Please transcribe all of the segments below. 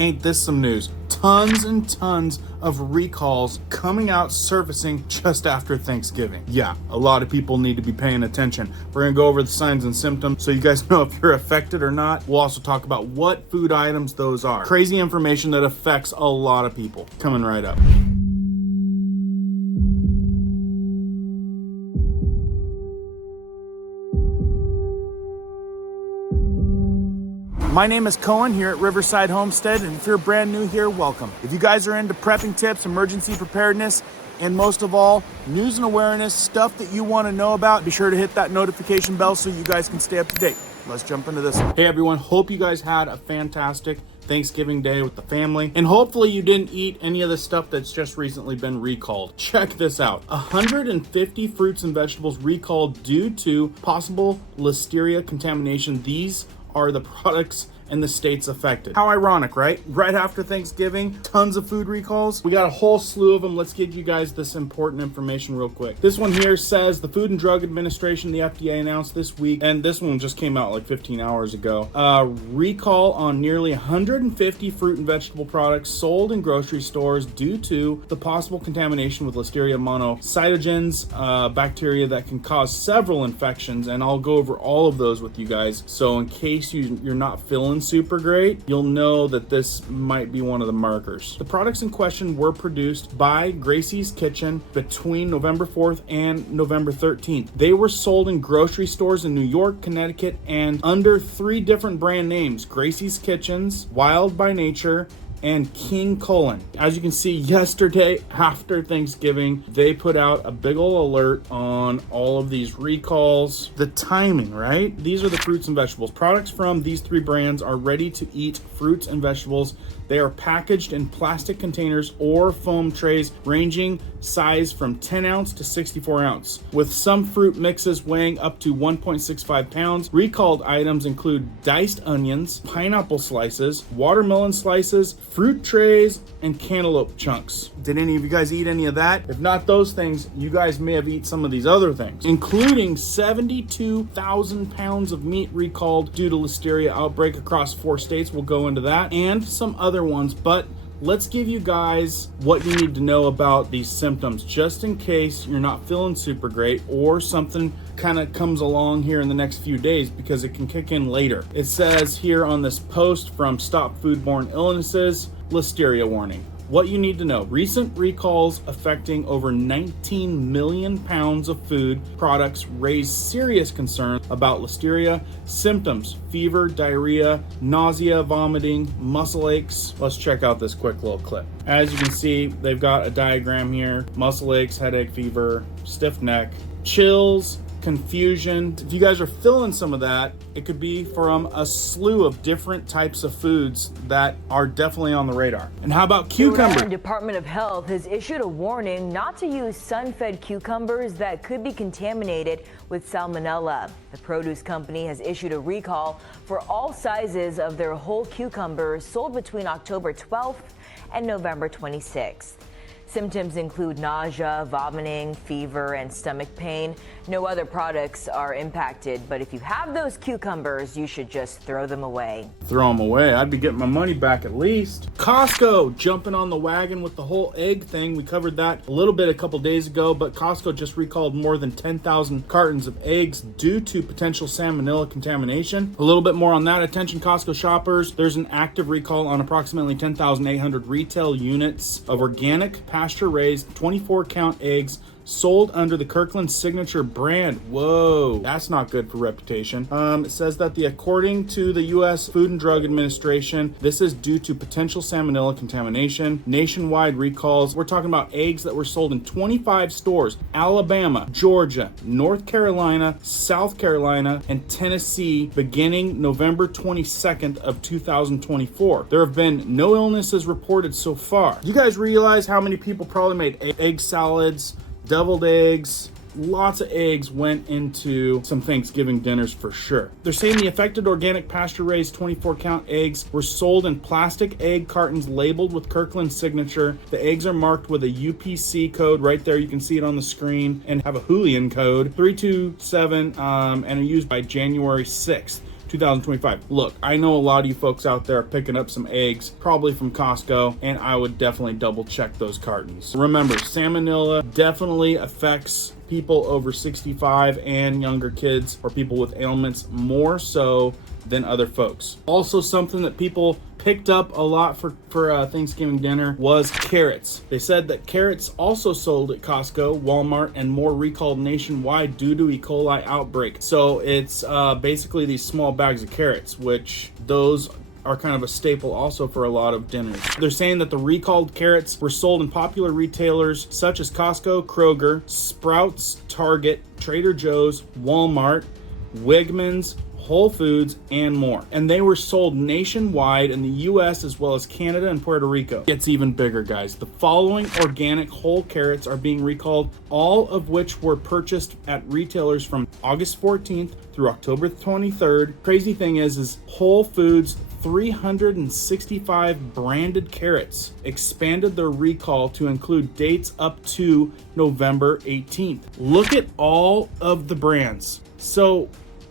Ain't this some news? Tons and tons of recalls coming out, surfacing just after Thanksgiving. Yeah, a lot of people need to be paying attention. We're gonna go over the signs and symptoms so you guys know if you're affected or not. We'll also talk about what food items those are. Crazy information that affects a lot of people. Coming right up. My name is Cohen here at Riverside Homestead, and if you're brand new here, welcome. If you guys are into prepping tips, emergency preparedness, and most of all, news and awareness, stuff that you want to know about, be sure to hit that notification bell so you guys can stay up to date. Let's jump into this. Hey everyone, hope you guys had a fantastic Thanksgiving day with the family, and hopefully you didn't eat any of the stuff that's just recently been recalled. Check this out. 150 fruits and vegetables recalled due to possible listeria contamination. These are the products and the states affected. How ironic, right? Right after Thanksgiving, tons of food recalls. We got a whole slew of them. Let's give you guys this important information real quick. This one here says the Food and Drug Administration, the FDA, announced this week, and this one just came out like 15 hours ago, recall on nearly 150 fruit and vegetable products sold in grocery stores due to the possible contamination with Listeria monocytogenes, bacteria that can cause several infections, and I'll go over all of those with you guys. So in case you're not feeling super great, you'll know that this might be one of the markers. The products in question were produced by Gracie's Kitchen between November 4th and November 13th. They were sold in grocery stores in New York, Connecticut, and under 3 different brand names: Gracie's Kitchens, Wild by Nature, and King Colon. As you can see, yesterday after Thanksgiving, they put out a big ol' alert on all of these recalls. The timing, right? These are the fruits and vegetables. Products from these 3 brands are ready to eat fruits and vegetables. They are packaged in plastic containers or foam trays ranging size from 10 ounce to 64 ounce, with some fruit mixes weighing up to 1.65 pounds. Recalled items include diced onions, pineapple slices, watermelon slices, fruit trays, and cantaloupe chunks. Did any of you guys eat any of that? If not those things, you guys may have eaten some of these other things, including 72,000 pounds of meat recalled due to Listeria outbreak across 4 states. We'll go into that and some other ones, but let's give you guys what you need to know about these symptoms, just in case you're not feeling super great or something kind of comes along here in the next few days, because it can kick in later. It says here on this post from Stop Foodborne Illnesses, Listeria warning. What you need to know: recent recalls affecting over 19 million pounds of food products raise serious concern about Listeria. Symptoms: fever, diarrhea, nausea, vomiting, muscle aches. Let's check out this quick little clip. As you can see, they've got a diagram here: muscle aches, headache, fever, stiff neck, chills, confusion. If you guys are feeling some of that, it could be from a slew of different types of foods that are definitely on the radar. And how about cucumber? The Department of Health has issued a warning not to use sun-fed cucumbers that could be contaminated with salmonella. The produce company has issued a recall for all sizes of their whole cucumbers sold between October 12th and November 26th. Symptoms include nausea, vomiting, fever, and stomach pain. No other products are impacted, but if you have those cucumbers, you should just throw them away. Throw them away? I'd be getting my money back at least. Costco jumping on the wagon with the whole egg thing. We covered that a little bit a couple days ago, but Costco just recalled more than 10,000 cartons of eggs due to potential salmonella contamination. A little bit more on that. Attention Costco shoppers, there's an active recall on approximately 10,800 retail units of organic pasture-raised 24-count eggs sold under the Kirkland Signature brand. Whoa, that's not good for reputation. It says that according to the U.S. Food and Drug Administration, this is due to potential salmonella contamination. Nationwide recalls, we're talking about eggs that were sold in 25 stores: Alabama, Georgia, North Carolina, South Carolina, and Tennessee, beginning November 22nd of 2024. There have been no illnesses reported so far. You guys realize how many people probably made egg salads, deviled eggs? Lots of eggs went into some Thanksgiving dinners for sure. They're saying the affected organic pasture-raised 24-count eggs were sold in plastic egg cartons labeled with Kirkland Signature. The eggs are marked with a UPC code right there. You can see it on the screen, and have a Julian code 327 and are used by January 6th. 2025. Look, I know a lot of you folks out there are picking up some eggs, probably from Costco, and I would definitely double check those cartons. Remember, salmonella definitely affects people over 65 and younger kids or people with ailments more so than other folks. Also, something that people picked up a lot for Thanksgiving dinner was carrots. They said that carrots also sold at Costco, Walmart, and more recalled nationwide due to E. coli outbreak. So it's basically these small bags of carrots, which those are kind of a staple also for a lot of dinners. They're saying that the recalled carrots were sold in popular retailers such as Costco, Kroger, Sprouts, Target, Trader Joe's, Walmart, Wegmans, Whole Foods, and more. And they were sold nationwide in the US as well as Canada and Puerto Rico. It's even bigger, guys. The following organic whole carrots are being recalled, all of which were purchased at retailers from August 14th through October 23rd. Crazy thing is Whole Foods 365 branded carrots expanded their recall to include dates up to November 18th. Look at all of the brands. So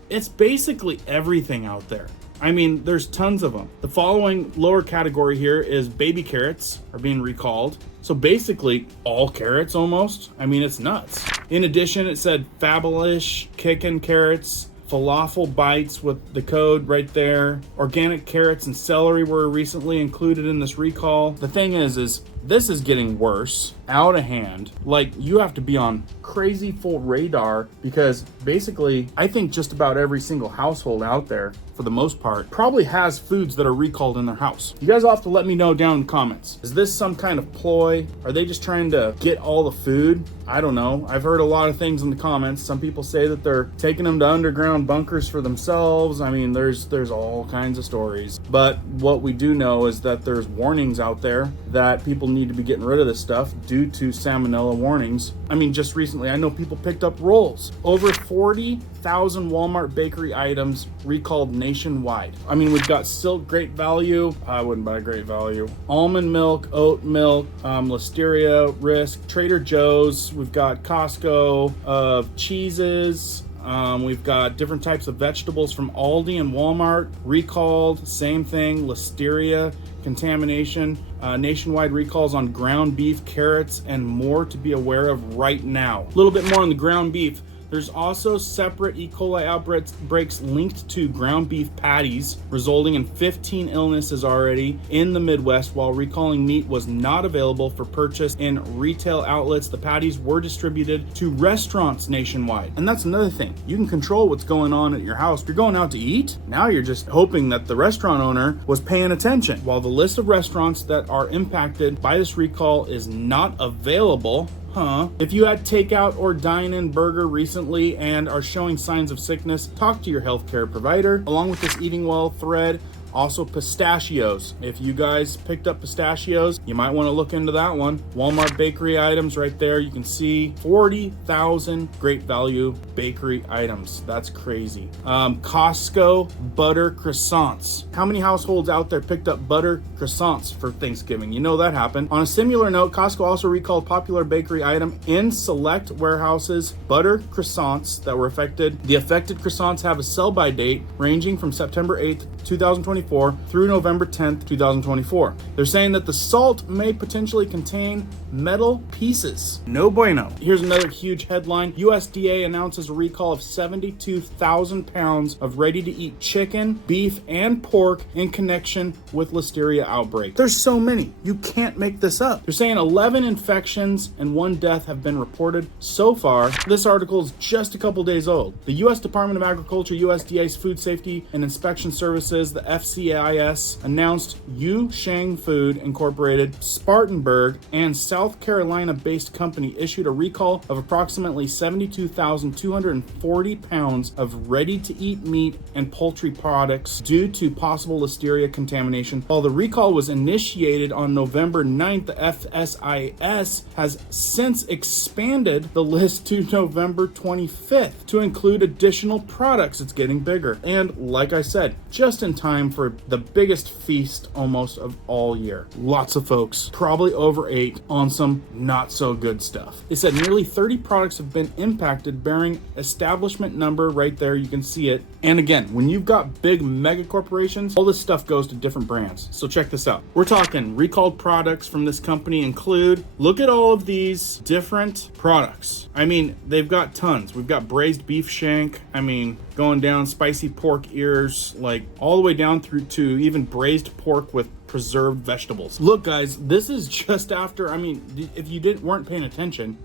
it's basically everything out there. I mean, there's tons of them. The following lower category here is baby carrots are being recalled. So basically all carrots almost. I mean, it's nuts. In addition, it said Fabulous, Kickin' carrots, falafel bites with the code right there. Organic carrots and celery were recently included in this recall. The thing is this is getting worse, out of hand. Like, you have to be on crazy full radar because basically I think just about every single household out there, for the most part, probably has foods that are recalled in their house. You guys will have to let me know down in the comments. Is this some kind of ploy? Are they just trying to get all the food? I don't know. I've heard a lot of things in the comments. Some people say that they're taking them to underground bunkers for themselves. I mean, there's all kinds of stories. But what we do know is that there's warnings out there that people need to be getting rid of this stuff due to salmonella warnings. I mean, just recently, I know people picked up rolls. Over 40,000 Walmart bakery items recalled nationwide. I mean, we've got Silk Great Value. I wouldn't buy Great Value. Almond milk, oat milk, listeria risk, Trader Joe's. We've got Costco, cheeses. We've got different types of vegetables from Aldi and Walmart recalled. Same thing, listeria, contamination, nationwide recalls on ground beef, carrots, and more to be aware of right now. A little bit more on the ground beef. There's also separate E. coli outbreaks linked to ground beef patties, resulting in 15 illnesses already in the Midwest. While recalling meat was not available for purchase in retail outlets, the patties were distributed to restaurants nationwide. And that's another thing. You can control what's going on at your house. If you're going out to eat, now you're just hoping that the restaurant owner was paying attention. While the list of restaurants that are impacted by this recall is not available, if you had takeout or dine-in burger recently and are showing signs of sickness, talk to your healthcare provider. Along with this eating well thread, also pistachios. If you guys picked up pistachios, you might want to look into that one. Walmart bakery items right there. You can see 40,000 great value bakery items. That's crazy. Costco butter croissants. How many households out there picked up butter croissants for Thanksgiving? You know that happened. On a similar note, Costco also recalled popular bakery item in select warehouses, butter croissants that were affected. The affected croissants have a sell-by date ranging from September 8th, 2024 through November 10th, 2024. They're saying that the salt may potentially contain metal pieces. No bueno. Here's another huge headline. USDA announces a recall of 72,000 pounds of ready-to-eat chicken, beef, and pork in connection with listeria outbreak. There's so many. You can't make this up. They're saying 11 infections and 1 death have been reported so far. This article is just a couple days old. The U.S. Department of Agriculture, USDA's Food Safety and Inspection Services, the FCIS, announced Yu Shang Food Incorporated, Spartanburg, and South Carolina-based company issued a recall of approximately 72,240 pounds of ready-to-eat meat and poultry products due to possible listeria contamination. While the recall was initiated on November 9th, the FSIS has since expanded the list to November 25th to include additional products. It's getting bigger. And like I said, just in time for for the biggest feast almost of all year. Lots of folks probably overate on some not so good stuff. They said nearly 30 products have been impacted, bearing establishment number right there. You can see it. And again, when you've got big mega corporations, all this stuff goes to different brands. So check this out. We're talking recalled products from this company include, look at all of these different products. I mean, they've got tons. We've got braised beef shank. I mean, going down spicy pork ears, like all the way down through to even braised pork with preserved vegetables. Look guys, this is just after, I mean, if you weren't paying attention,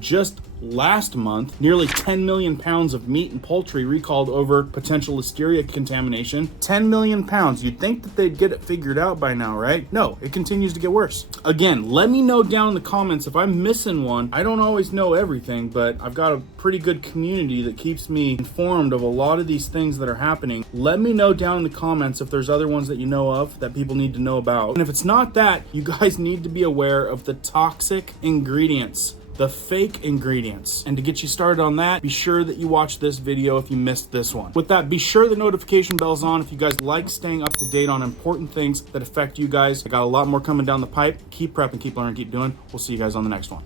just last month, nearly 10 million pounds of meat and poultry recalled over potential listeria contamination. 10 million pounds. You'd think that they'd get it figured out by now, right? No, it continues to get worse. Again, let me know down in the comments if I'm missing one. I don't always know everything, but I've got a pretty good community that keeps me informed of a lot of these things that are happening. Let me know down in the comments if there's other ones that you know of that people need to know about. And if it's not that, you guys need to be aware of the toxic ingredients, the fake ingredients. And to get you started on that, be sure that you watch this video if you missed this one. With that, be sure the notification bell's on if you guys like staying up to date on important things that affect you guys. I got a lot more coming down the pipe. Keep prepping, keep learning, keep doing. We'll see you guys on the next one.